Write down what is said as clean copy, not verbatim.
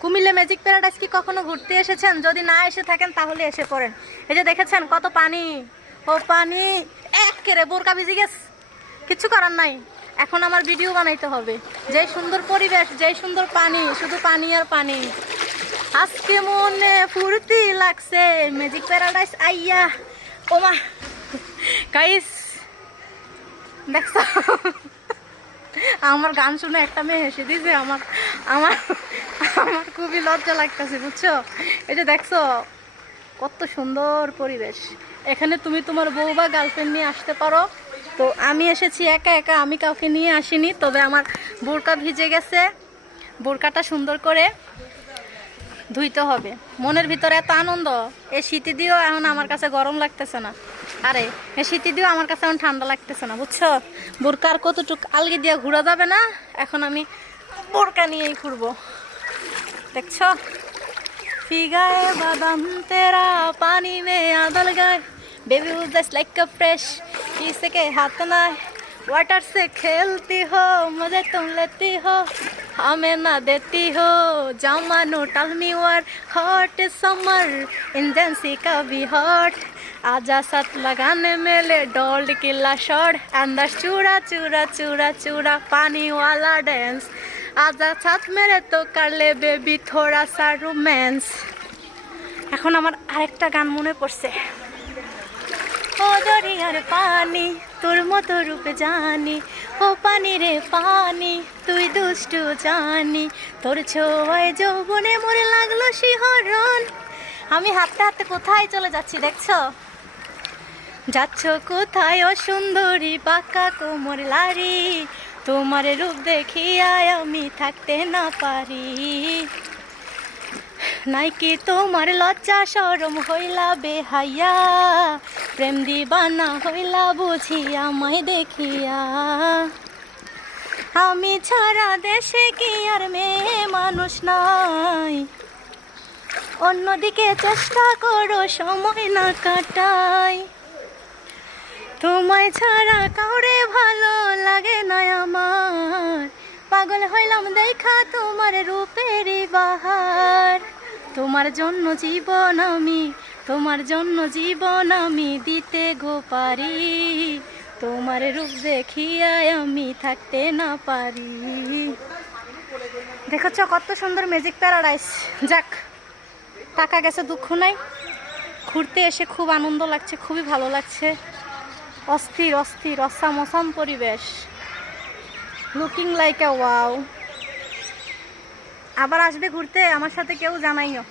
Comilla magic paradise কি কখনো ঘুরতে এসেছেন? যদি না এসে থাকেন তাহলে এসে পড়েন। এই যে দেখেছেন কত পানি, ও পানি একেবারে বোরকা ভিজে গেছে, কিছু করার নাই। এখন আমার ভিডিও বানাইতে হবে। যেই সুন্দর পরিবেশ, যেই সুন্দর পানি, শুধু পানি আর পানি। আজকে মনে ফুর্তি লাগছে ম্যাজিক প্যারাডাইস আইয়া। ওমা গাইস দেখছো, আমার গান শুনে একটা মেয়ে হেসে দিয়েছে। আমার আমার আমার খুবই লজ্জা লাগতেছে, বুঝছো? এই যে দেখছো কত সুন্দর পরিবেশ। এখানে তুমি তোমার বউ বা গার্লফ্রেন্ড নিয়ে আসতে পারো। তো আমি এসেছি একা একা, আমি কাউকে নিয়ে আসিনি। তবে আমার বোরকা ভিজে গেছে, বোরকাটা সুন্দর করে ধুইতে হবে। মনের ভিতরে এত আনন্দ, এই শীতে দিয়েও এখন আমার কাছে গরম লাগতেছে না। আরে এই শীতে দিয়েও আমার কাছে এখন ঠান্ডা লাগতেছে না, বুঝছো? বোরকার কতটুক আলগি দিয়ে ঘুরা যাবে না, এখন আমি বোরকা নিয়েই ঘুরবো। দেখছো फिगाए बादाम तेरा पानी में आदल गए बेबी जस्ट लाइक अ फ्रेश किसी के हाथ ना वाटर से खेलती हो मजे तुम लेती हो हमें ना देती हो जामानो tell me what hot summer इंजेंसी का भी हॉट आजा साथ लगाने मेले डोल्ड किला शॉट एंड द चूड़ा चूड़ा चूड़ा चूड़ा पानी वाला डांस आजा साथ मेरे तो कर ले बेबी थोड़ा सा रोमांस। এখন আমার আরেকটা গান মনে পড়ছে। ও দরিয়ার পানি তোর মতো রূপে জানি, ও পানি রে পানি তুই দুষ্টু জানি, তোর ছোঁয়ায় যৌবনে মরে লাগলো শিহরণ। আমি হাঁটতে হাঁটতে কোথায় চলে যাচ্ছি দেখছো? যাচ্ছ কোথায় ও সুন্দরী বাঁকা কোমর লারি, তোমার রূপ দেখিয়া আমি থাকতে না পারি। নাইকি তোমার লজ্জা শরম হইলা বেহাইয়া, প্রেম দিবানা হইলা বুঝি আমায় দেখিয়া। আমি ছাড়া দেশে কি আর মেয়ে মানুষ নাই, অন্যদিকে চেষ্টা করো সময় না কাটাই। তোমায় ছাড়া কাউরে ভালো লাগে না আমার, পাগল হইলাম দেখা তোমার রূপেরই বাহার। তোমার জন্য জীবন আমি, তোমার জন্য জীবন আমি দিতে গো পারি, তোমার রূপ দেখিয়া আমি থাকতে না পারি। দেখেছ কত সুন্দর ম্যাজিক প্যারাডাইস। যাক টাকা গেছে দুঃখ নাই, ঘুরতে এসে খুব আনন্দ লাগছে, খুবই ভালো লাগছে। অস্থির অস্থির অসাম অসাম পরিবেশ, লুকিং লাইক এ ওয়াও। আবার আসবে ঘুরতে আমার সাথে, কেউ জানাইও।